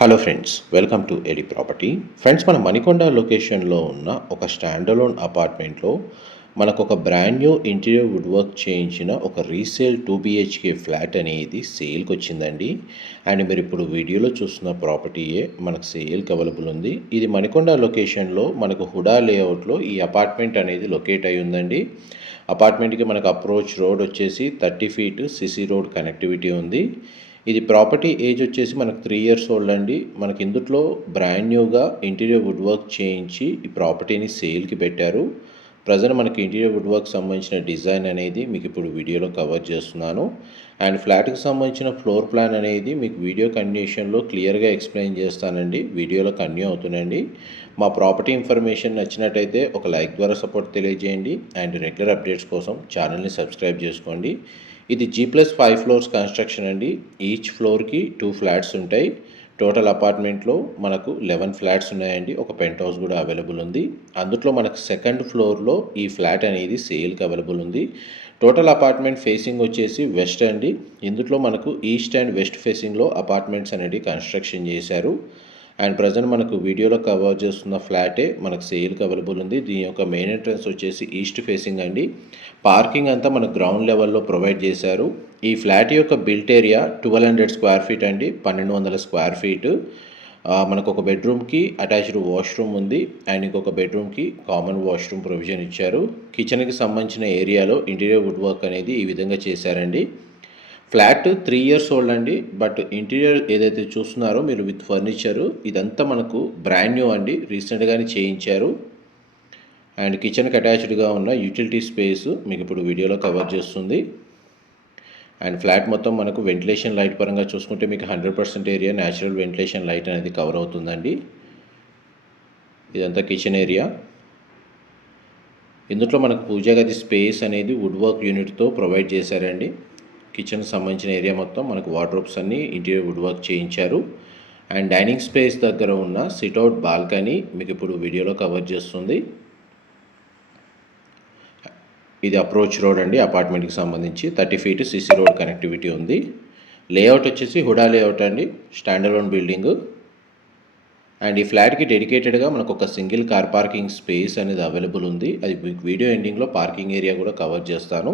Hello friends welcome to AD property friends మన మణికొండ లొకేషన్లో ఉన్న ఒక స్టాండలోన్ అపార్ట్మెంట్లో మనకు ఒక brand new interior wood work చేయించిన ఒక రీసేల్ టూ బిహెచ్కే ఫ్లాట్ అనేది సేల్కి వచ్చిందండి. అండ్ మీరు ఇప్పుడు వీడియోలో చూస్తున్న ప్రాపర్టీయే మనకు సేల్కి అవైలబుల్ ఉంది. ఇది మణికొండ లొకేషన్లో మనకు హుడా లేఅవుట్లో ఈ అపార్ట్మెంట్ అనేది లొకేట్ అయి ఉందండి. అపార్ట్మెంట్కి మనకు అప్రోచ్ రోడ్ వచ్చేసి thirty feet CC road connectivity ఉంది. ఇది ప్రాపర్టీ ఏజ్ వచ్చేసి మనకు త్రీ ఇయర్స్ ఓల్డ్ అండి. మనకి ఇందుట్లో బ్రాండ్ న్యూగా ఇంటీరియర్ వుడ్ వర్క్ చేయించి ఈ ప్రాపర్టీని సేల్కి పెట్టారు. ప్రజెంట్ మనకి ఇంటీరియర్ వుడ్ వర్క్ సంబంధించిన డిజైన్ అనేది మీకు ఇప్పుడు వీడియోలో కవర్ చేస్తున్నాను. అండ్ ఫ్లాట్కి సంబంధించిన ఫ్లోర్ ప్లాన్ అనేది మీకు వీడియో కండిషన్లో క్లియర్గా ఎక్స్ప్లెయిన్ చేస్తానండి. వీడియోలో కన్యూ అవుతుందండి. మా ప్రాపర్టీ ఇన్ఫర్మేషన్ నచ్చినట్టయితే ఒక లైక్ ద్వారా సపోర్ట్ తెలియజేయండి. అండ్ రెగ్యులర్ అప్డేట్స్ కోసం ఛానల్ని సబ్స్క్రైబ్ చేసుకోండి. ఇది G plus five floors construction అండి. ఈచ్ ఫ్లోర్కి టూ ఫ్లాట్స్ ఉంటాయి. టోటల్ అపార్ట్మెంట్లో మనకు లెవెన్ ఫ్లాట్స్ ఉన్నాయండి. ఒక పెంట్ హౌస్ కూడా అవైలబుల్ ఉంది. అందులో మనకు సెకండ్ ఫ్లోర్లో ఈ ఫ్లాట్ అనేది సేల్కి అవైలబుల్ ఉంది. టోటల్ అపార్ట్మెంట్ ఫేసింగ్ వచ్చేసి వెస్ట్ అండి. ఇందులో మనకు ఈస్ట్ అండ్ వెస్ట్ ఫేసింగ్లో అపార్ట్మెంట్స్ అనేది కన్స్ట్రక్షన్ చేశారు. అండ్ ప్రజెంట్ మనకు వీడియోలో కవర్ చేస్తున్న ఫ్లాటే మనకు సేల్కి అవైలబుల్ ఉంది. దీని యొక్క మెయిన్ ఎంట్రన్స్ వచ్చేసి ఈస్ట్ ఫేసింగ్ అండి. పార్కింగ్ అంతా మనకు గ్రౌండ్ లెవెల్లో ప్రొవైడ్ చేశారు. ఈ ఫ్లాట్ యొక్క built area twelve hundred square feet అండి. పన్నెండు వందల స్క్వేర్ ఫీట్ మనకు ఒక బెడ్రూమ్కి అటాచ్డ్ వాష్రూమ్ ఉంది. అండ్ ఇంకొక బెడ్రూమ్కి కామన్ వాష్రూమ్ ప్రొవిజన్ ఇచ్చారు. కిచెన్కి సంబంధించిన ఏరియాలో ఇంటీరియర్ వుడ్ వర్క్ అనేది ఈ విధంగా చేశారండి. ఫ్లాట్ త్రీ ఇయర్స్ ఓల్డ్ అండి. బట్ ఇంటీరియర్ ఏదైతే చూస్తున్నారో మీరు విత్ ఫర్నిచరు ఇదంతా మనకు బ్రాండ్ న్యూ అండి. రీసెంట్గానే చేయించారు. అండ్ కిచెన్కి అటాచ్డ్గా ఉన్న యూటిలిటీ స్పేస్ మీకు ఇప్పుడు వీడియోలో కవర్ చేస్తుంది. అండ్ ఫ్లాట్ మొత్తం మనకు వెంటిలేషన్ లైట్ పరంగా చూసుకుంటే మీకు hundred percent area natural ventilation light అనేది కవర్ అవుతుందండి. ఇదంతా కిచెన్ ఏరియా ఇందులో మనకు పూజా గది స్పేస్ అనేది వుడ్ వర్క్ యూనిట్తో ప్రొవైడ్ చేశారండి. కిచెన్కి సంబంధించిన ఏరియా మొత్తం మనకు వార్డ్రోబ్స్ అన్నీ ఇంటీరియర్ వుడ్ వర్క్ చేయించారు. అండ్ డైనింగ్ స్పేస్ దగ్గర ఉన్న సిట్అవుట్ బాల్కనీ మీకు ఇప్పుడు వీడియోలో కవర్ చేస్తుంది. ఇది అప్రోచ్ రోడ్ అండి అపార్ట్మెంట్కి సంబంధించి thirty feet CC road connectivity ఉంది. లేఅవుట్ వచ్చేసి హుడా లేఅవుట్ అండి స్టాండర్లోన్ బిల్డింగ్. అండ్ ఈ ఫ్లాట్కి డెడికేటెడ్గా మనకు ఒక సింగిల్ కార్ పార్కింగ్ స్పేస్ అనేది అవైలబుల్ ఉంది. అది వీడియో ఎండింగ్లో పార్కింగ్ ఏరియా కూడా కవర్ చేస్తాను.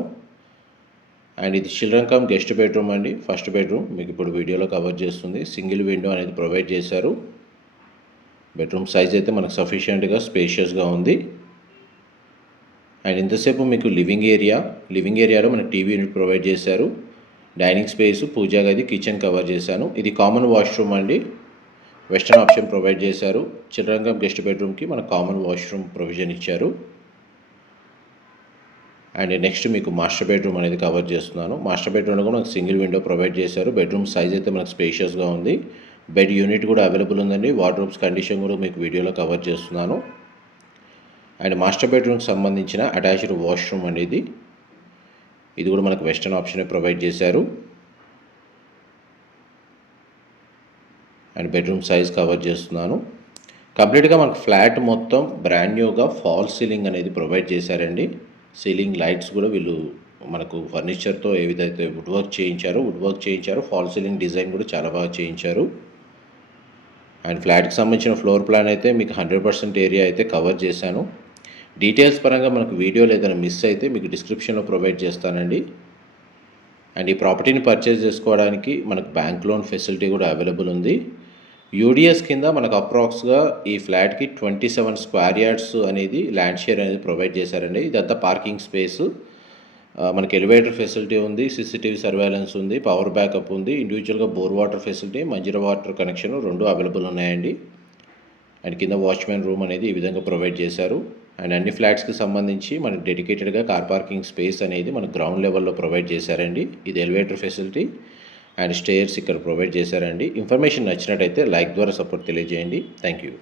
అండ్ ఇది చిల్డ్రన్ కమ్ గెస్ట్ బెడ్రూమ్ అండి. First bedroom. మీకు ఇప్పుడు వీడియోలో కవర్ చేస్తుంది. సింగిల్ విండో అనేది ప్రొవైడ్ చేశారు. బెడ్రూమ్ సైజ్ అయితే మనకు సఫిషియెంట్గా స్పేషియస్గా ఉంది. అండ్ ఇంతసేపు మీకు లివింగ్ ఏరియా లివింగ్ ఏరియాలో మనకు టీవీ యూనిట్ ప్రొవైడ్ చేశారు. డైనింగ్ స్పేస్ పూజా గది కిచెన్ కవర్ చేశాను. ఇది కామన్ వాష్రూమ్ అండి. వెస్టర్న్ ఆప్షన్ ప్రొవైడ్ చేశారు. చిల్డ్రన్ గెస్ట్ బెడ్రూమ్కి మన కామన్ వాష్రూమ్ ప్రొవిజన్ ఇచ్చారు. అండ్ నెక్స్ట్ మీకు మాస్టర్ బెడ్రూమ్ అనేది కవర్ చేస్తున్నాను. మాస్టర్ బెడ్రూమ్లో కూడా మనకు సింగిల్ విండో ప్రొవైడ్ చేశారు. బెడ్రూమ్ సైజ్ అయితే మనకు స్పేషియస్గా ఉంది. బెడ్ యూనిట్ కూడా అవైలబుల్ ఉందండి. వార్డ్రోబ్స్ కండిషన్ కూడా మీకు వీడియోలో కవర్ చేస్తున్నాను. అండ్ మాస్టర్ బెడ్రూమ్కి సంబంధించిన అటాచ్డ్ వాష్రూమ్ అనేది ఇది కూడా మనకు వెస్టర్న్ ఆప్షనే ప్రొవైడ్ చేశారు. అండ్ బెడ్రూమ్ సైజ్ కవర్ చేస్తున్నాను. కంప్లీట్గా మనకు ఫ్లాట్ మొత్తం బ్రాండ్ న్యూగా ఫాల్ సీలింగ్ అనేది ప్రొవైడ్ చేశారండి. సీలింగ్ లైట్స్ కూడా వీళ్ళు మనకు ఫర్నిచర్తో ఏ విధైతే వుడ్ వర్క్ చేయించారో వుడ్ వర్క్ చేయించారో ఫాల్ సీలింగ్ డిజైన్ కూడా చాలా బాగా చేయించారు. అండ్ ఫ్లాట్కి సంబంధించిన ఫ్లోర్ ప్లాన్ అయితే మీకు హండ్రెడ్ పర్సెంట్ ఏరియా అయితే కవర్ చేశాను. డీటెయిల్స్ పరంగా మనకు వీడియోలో ఏదైనా మిస్ అయితే మీకు డిస్క్రిప్షన్లో ప్రొవైడ్ చేస్తానండి. అండ్ ఈ ప్రాపర్టీని పర్చేస్ చేసుకోవడానికి మనకు బ్యాంక్ లోన్ ఫెసిలిటీ కూడా అవైలబుల్ ఉంది. యూడిఎస్ కింద మనకు అప్రాక్స్గా ఈ ఫ్లాట్కి ట్వంటీ సెవెన్ స్క్వేర్ యార్డ్స్ అనేది ల్యాండ్ షేర్ అనేది ప్రొవైడ్ చేశారండి. ఇదంతా పార్కింగ్ స్పేస్. మనకి ఎలివేటర్ ఫెసిలిటీ ఉంది సీసీటీవీ సర్వేలెన్స్ ఉంది పవర్ బ్యాకప్ ఉంది ఇండివిజువల్గా bore water facility Manjeera water connection రెండు అవైలబుల్ ఉన్నాయండి. అండ్ కింద వాచ్మెన్ రూమ్ అనేది ఈ విధంగా ప్రొవైడ్ చేశారు. అండ్ అన్ని ఫ్లాట్స్కి సంబంధించి మనకి డెడికేటెడ్గా కార్ పార్కింగ్ స్పేస్ అనేది మన గ్రౌండ్ లెవెల్లో ప్రొవైడ్ చేశారండి. ఇది ఎలివేటర్ ఫెసిలిటీ. అండ్ స్టేయర్స్ ఇక్కడ ప్రొవైడ్ చేశారండి. ఇన్ఫర్మేషన్ నచ్చినట్టయితే లైక్ ద్వారా సపోర్ట్ తెలియజేయండి. Thank you.